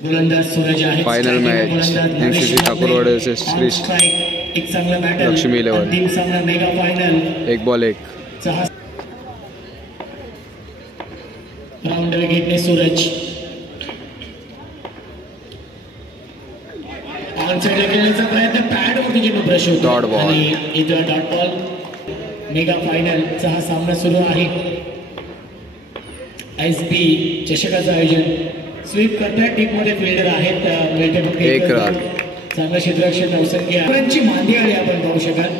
गोलंदाज सूरज आहे. Final match NCC Thakurwad versus Shri एक चांगला बॅटर लक्ष्मी 11. अंतिम सामना मेगा फायनल. 1 बॉल 1. राउंड विकेटने सूरज ऑन साइडला खेळण्याचा प्रयत्न पॅड वरती चेंडू ब्रश होतो डॉट बॉल आणि इथं डॉट बॉल. मेगा फायनल चा हा सामना सुरू आहे. एसबी चषकाचं आयोजन स्वीप करताय. टीम मध्ये फिल्डर आहेत. एक रन. चांगलं क्षेत्ररक्षण नौसंख्या मांदी आली आपण पाहू शकाल.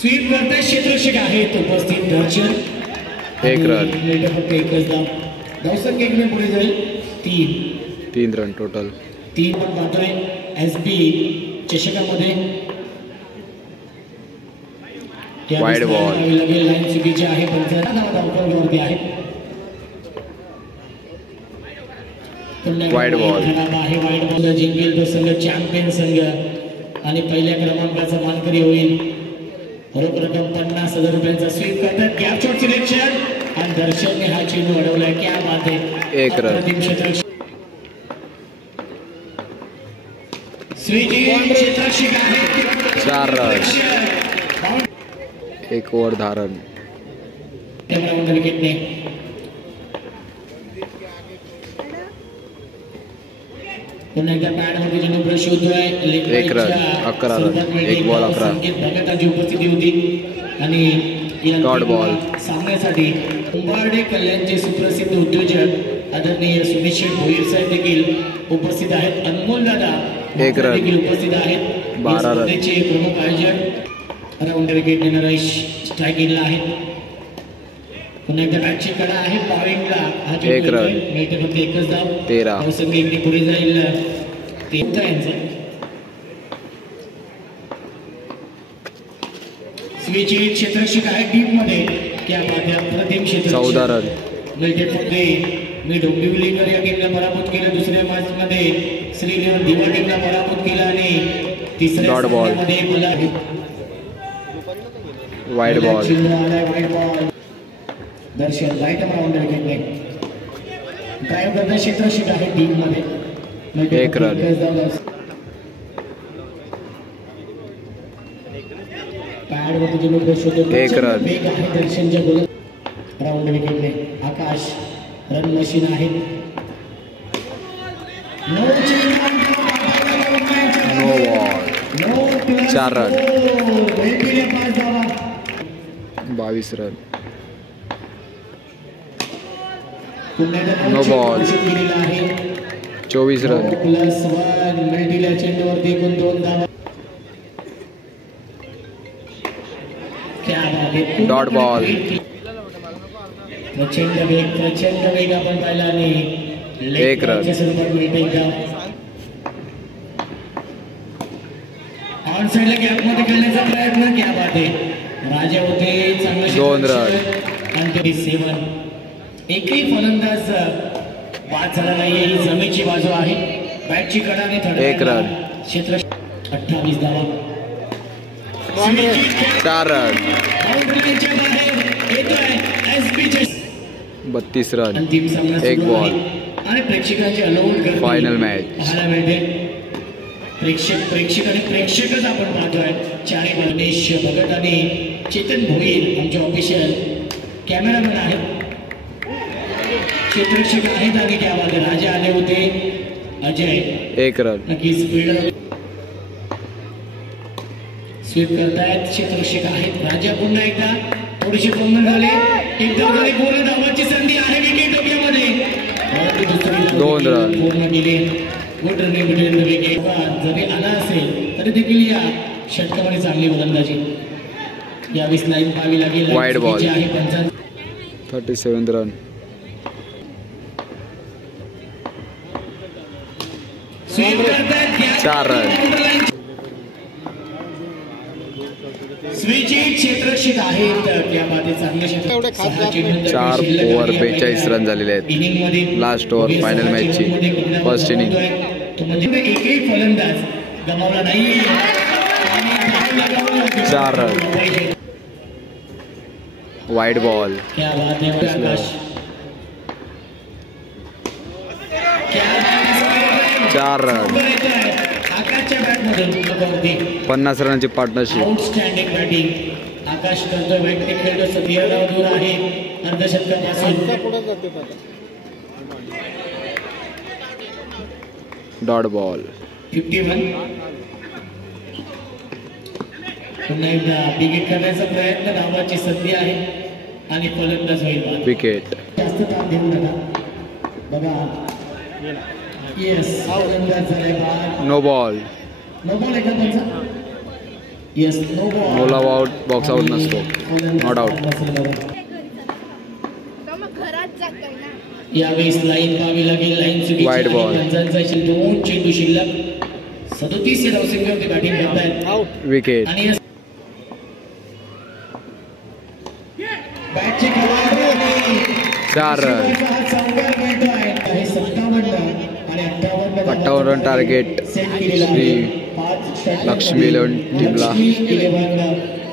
स्वीप करताय क्षेत्ररक्षक आहेत उपस्थित. दर्शन 1 रन. फक्त एकच धाव. धावसंख्या एकने पुढे जाईल. 3 रन टोटल. 3 रन पाहतोय एसबी चषकामध्ये. Wide ball. लाईन चुकीची आहे. 15 वरती आहे. वाईड बॉल आहे. वाईड बॉल जिंकेल तो संघ चॅम्पियन संघ आणि पहिल्या क्रमांकाचा मानकरी होईल. रोख रक्कम 50,000 रुपयांचा स्वीप करतात. गॅप शॉट सिलेक्शन आणि दर्शनने हा चेंडू अडवलाय. क्या बात आहे. 1 रन. क्षेत्ररक्षक आहे. 4 रन. 1 over 10 run. विकेटने पुन्हा एकदा पॅड वरती चेंडू ब्रश होतोय. 1 रन. 11 रन. 1 बॉल 11. भगताची उपस्थिती होती आणि डॉट बॉल. सामन्यासाठी कुंभारडे कल्याणचे सुप्रसिद्ध उद्योजक आदरणीय सुमित शेठ भोईर साहेब देखील उपस्थित आहेत. अनमोल दादा 1 रन. देखील उपस्थित आहेत. 12 रन. प्रमुख आयोजक. राऊंड विकेट नरेश स्ट्राईक इनला आहेत. पुन्हा एकदा बॅटची कडा आहे. बॉलिंगला हा 1 रन. मिळते फक्त एकच धाव. 13. धावसंख्या एकने पुढे जाईल. 13 स्वीची क्षेत्ररक्षक आहे टीम मध्ये. क्या बात आहे. अप्रतिम क्षेत्र. 14 रन. मिळते फक्त. मी डोंबिवलीकर या टीमला पराभूत केलं. दुसऱ्या मॅच मध्ये श्रीदेव दिवा टीमला पराभूत केलं आणि तिसऱ्या मध्ये मला wide ball. Wide ball. Darshan right round विकेटने ड्राईव्ह करता क्षेत्ररक्षक आहे टीम मध्ये. 1 रन. पॅड वरती चेंडू ब्रश होतो. 1 रन. दर्शनच्या गोल. राऊंड विकेटने आकाश रन मशीन आहे. No ball. 4 run. 22 run. No ball. 24 run. +1 मिळतील चेंडूवरती एकूण 2 धावा. Dot ball. प्रचंड वेग आपण पाहिला आणि 1 रन. ऑन साइडला गॅप मध्ये खेळण्याचा प्रयत्न. क्या बात आहे. राजा होते. चांगला 2 रन. आणि 7. एकही फलंदाज बाद झाला नाही. ही जमेची बाजू आहे. बॅटची कडाने 1 रन. क्षेत्र 28 धावा. 4 रन. 32 रन. 1 बॉल. आणि प्रेक्षकांची अलाउड फायनल मॅच. प्रेक्षक आणि प्रेक्षकच आपण पाहतोय. चारी गणेश भगत आणि चेतन भोईर आमचे ऑफिशियल कॅमेरामॅन आहेत. क्षेत्ररक्षक आहेत आणि त्या बाबतीत राजा आले होते. अजय 1 रन. नक्कीच स्पीड स्वीप करतायत. क्षेत्ररक्षक आहेत. राजा पुन्हा एकदा थोडीशी पूर्ण झाले. एकदम पूर्ण धावाची संधी आहे विकेट टोक्यामध्ये. 2 रन. पूर्ण केले. Good running wicket. जरी आला असेल तरी देखील या षटकामध्ये चांगली गोलंदाजी. यावेळी लाईन पाहावी लागेल. Wide ball. 37 रन. स्वीप करतायत. 4 रन. स्वीची क्षेत्ररक्षक आहेत. त्या बाबतीत चांगले क्षेत्र. 4 ओव्हर 42 रन झालेले आहेत. लास्ट ओव्हर फायनल मॅचची फर्स्ट इनिंग. एकही फलंदाज गमावला नाही. 4 रन. Wide ball. क्या बात है आकाश. 4 रन. आकाशच्या बॅटमधून 50 रनांची पार्टनरशिप. आउटस्टँडिंग बॅटिंग आकाश करतो. वैयक्तिक खेळ सध्या धाव दूर आहे अर्धशतकापासून. Dot ball. 51. पुन्हा एकदा विकेट करण्याचा प्रयत्न. धावाची संधी आहे आणि फलंदाज होईल विकेट. जास्त ताण देऊ नका बघा. येस फलंदाज झाले बाद. No ball. नो बॉल एका त्यांचा. Yes no ball. No love out. Box out नसतो. Not out. यावेळेस लाईन पाहावी लागेल. लाईन चुकीची. Wide ball. पंचांचा 2 चेंडू शिल्लक. 37 धावसंख्येवरती बॅटिंग करतायत. विकेट. आणि बॅटची कमाल 4 run. 58 run target Shri Lakshmi 11 टीमला.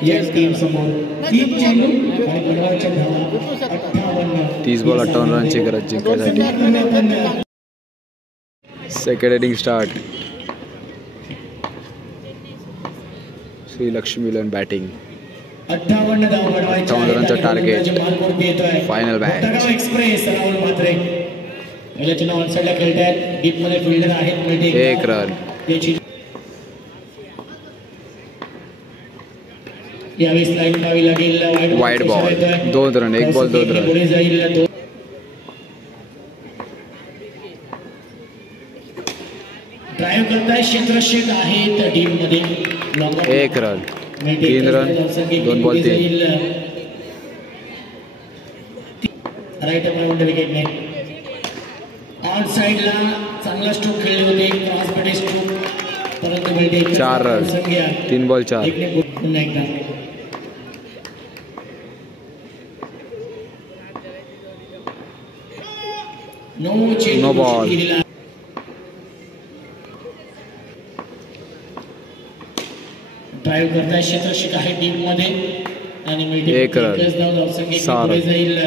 या टीम समोर 3 चेंडू आणि गुणवाच्या धावा 58. 30 बॉल 58 रनची गरज जिंकण्यासाठी. Second inning start. Shri Lakshmi 11 batting. 58 धावा बनवायच्या. 58 रनचा target. Final match. Express Rahul Mhatre पहिल्या चेंडू ऑन साइडला खेळतात. डीप मध्ये फिल्डर आहेत. 1 रन. यावेळेस लाईन पाहावी लागेल. Wide ball. 2 run. 1 ball 2 run. पुढे जाईल. ड्राईव्ह करताय. क्षेत्ररक्षक आहेत टीम मध्ये. 1 run. 3 run. 2 ball 3. Right around विकेटने ऑन साइडला चांगला स्ट्रोक खेळले होते. क्रॉस बॉडी स्ट्रोक परंतु 4 रन. 3 बॉल 4. पुन्हा एकदा नो बॉल. ड्राईव्ह करताय. क्षेत्ररक्षक आहे टीम मध्ये आणि 1 रन. 6 रन. जाईल.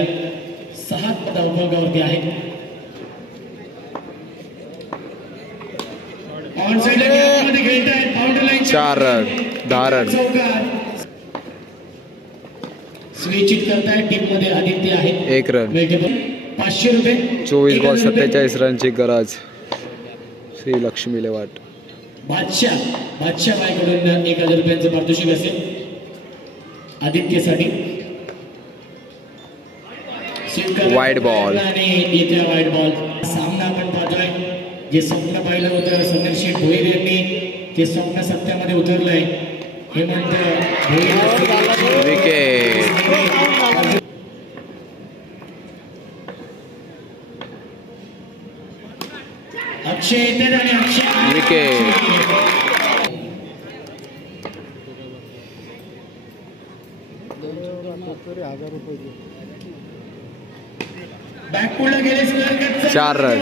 6 धावफलकावरती आहे. ऑन साइड मध्ये खेळतायत. Boundary line 4 run. 10 रन. स्विचित करतायत. टीम मध्ये आदित्य आहेत. 1 रन. 500 रुपये. 24 बॉल 47 रनची गरज श्री लक्ष्मी 11. बादशाह बायकडून 1000 रुपयांचं पारितोषिक असेल आदित्यसाठी. Wide ball. आणि येत्या वाईड बॉल. सामना आपण पाहतोय. जे स्वप्न पाहिलं होतं समीर शेठ भोईर यांनी ते स्वप्न सत्यामध्ये उतरलंय. हेमंत भोईर. विकेट. अक्षय येतात आणि अक्षय. विकेट. बॅकफुटला गेले. 4 रन.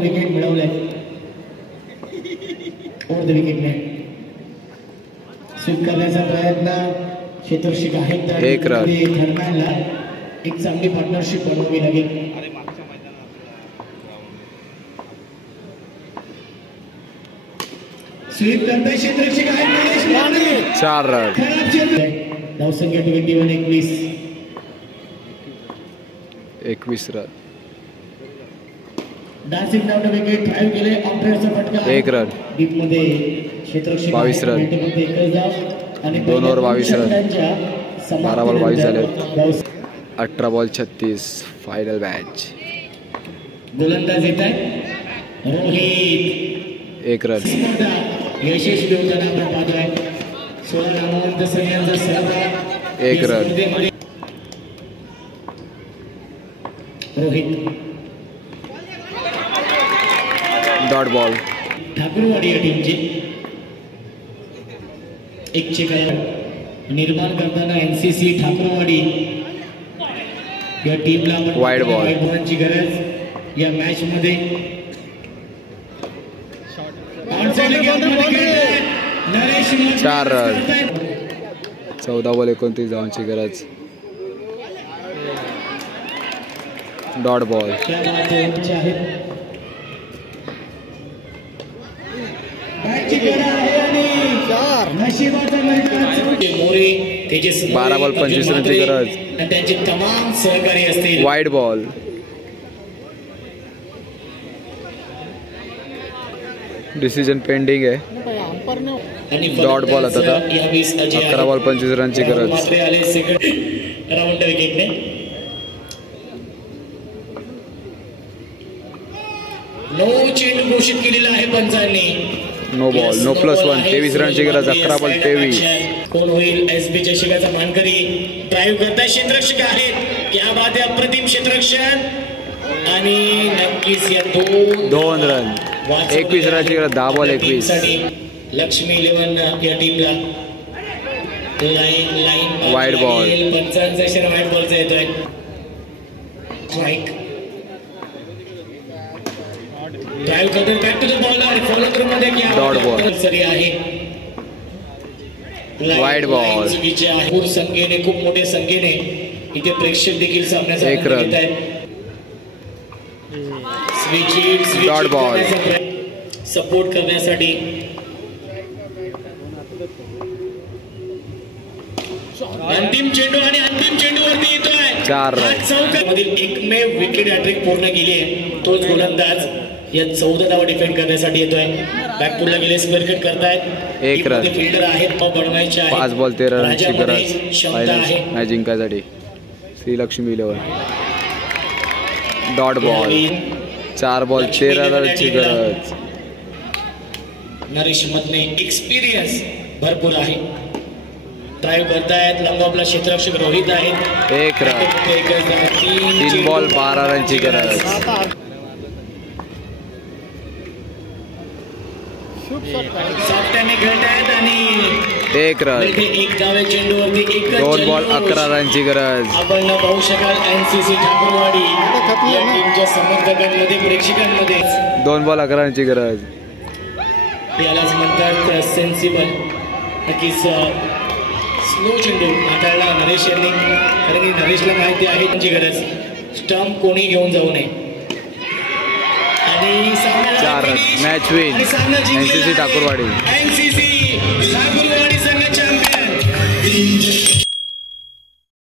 विकेट मिळवलंय. फोर्थ विकेटने स्वीप करण्याचा प्रयत्न. क्षेत्ररक्षक आहेत. 1 रन. ठरणारला एक चांगली पार्टनरशिप बनवावी लागेल. स्वीप करताय. क्षेत्ररक्षक आहेत. 4 रन. धावसंख्या 21. 21 run. Dancing down wicket. Drive केले. ऑपरेटरचा फटका. 1 रन. डीप मध्ये क्षेत्ररक्षक 22 रन. 2 over 22 run. 12 बॉल 22 झाले. 18 बॉल 36. Final match. गोलंदाज येत आहे रोहित. 1 रन. यशस्वी होताना आपण पाहतोय. 16 नामवंत सैन्यांचा सहभाग. 1 run. Rohit. Dot ball. Thakurwadi या टीमची एक चेक निर्माण करताना एनसीसी ठाकूरवाडी या टीमला वाईड बॉलची गरज या मॅच मध्ये. 4 रन. 14 बॉल 29 धावांची गरज. Dot ball. मॅचची गडा आहे आणि नशिबाचा मोरे तेजस 12 बॉल 25 रनची गरज आणि त्यांचे तमाम सहकारी असतील. Wide ball. डिसिजन पेंडिंग आहे. डॉट बॉल आता 11 बॉल 25 रनची गरज. राऊंड विकेटने नो चेंडू घोषित केलेला आहे पंचांनी. No ball no +1. 23 रनची गरज. 11 बॉल 23. कोण होईल एसबी चषकाचा मानकरी. ड्राईव्ह करता क्षेत्ररक्षक आहेत. क्या बात आहे. अप्रतिम क्षेत्ररक्षण आणि नक्कीच या 2 रन. 21 रनची गरज. 10 बॉल 21. लक्ष्मी 11 या टीमला. Line wide ball. 55 वाईड बॉलचा येतोय. स्ट्राईक. ड्राईव्ह करतो back to the bowler. Follow through मध्ये डॉट बॉल. सरी आहे. Wide ball. पूर संख्येने खूप मोठ्या संख्येने इथे प्रेक्षक देखील सामन्याचा एक रन. Dot ball. सपोर्ट करण्यासाठी अंतिम चेंडू आणि अंतिम चेंडूवरती येतोय. 4 रन. चौकामधील एकमेव विकेट हॅट्रिक पूर्ण केली आहे तोच गोलंदाज या 14 धावा डिफेंड करण्यासाठी येतोय. बॅकपूरला गेले स्क्वेअर कट करतायत. 1 रन. फिल्डर आहेत बनवायचे आहे. 5 बॉल 13 रनची गरज फायनल मॅच जिंकायसाठी. श्रीलक्ष्मी 11. Dot ball. 4 बॉल 13 रनची गरज. नरेश मधने एक्सपिरियन्स भरपूर आहे. ड्राईव्ह करतायत. लंबावला क्षेत्ररक्षक रोहित आहेत. 1 रन. 3 बॉल 12 रनची गरज. सातत्याने खेळतायत आणि 1 रन. एक धावे चेंडूवरती 2 बॉल 11 रनची गरज. आपण पाहू शकाल एनसीसी ठाकूरवाडी या टीमच्या समर्थकांमध्ये प्रेक्षकांमध्ये 2 बॉल 11 रनची गरज. यालाच म्हणतात सेन्सिबल. नक्कीच स्लो चेंडू हाताळला नरेश यांनी कारण की नरेशला माहिती आहे त्यांची गरज. स्टंप कोणी घेऊन जाऊ नये. 4 run. Match win. NCC Thakurwadi. NCC Thakurwadi संघ चॅम्पियन.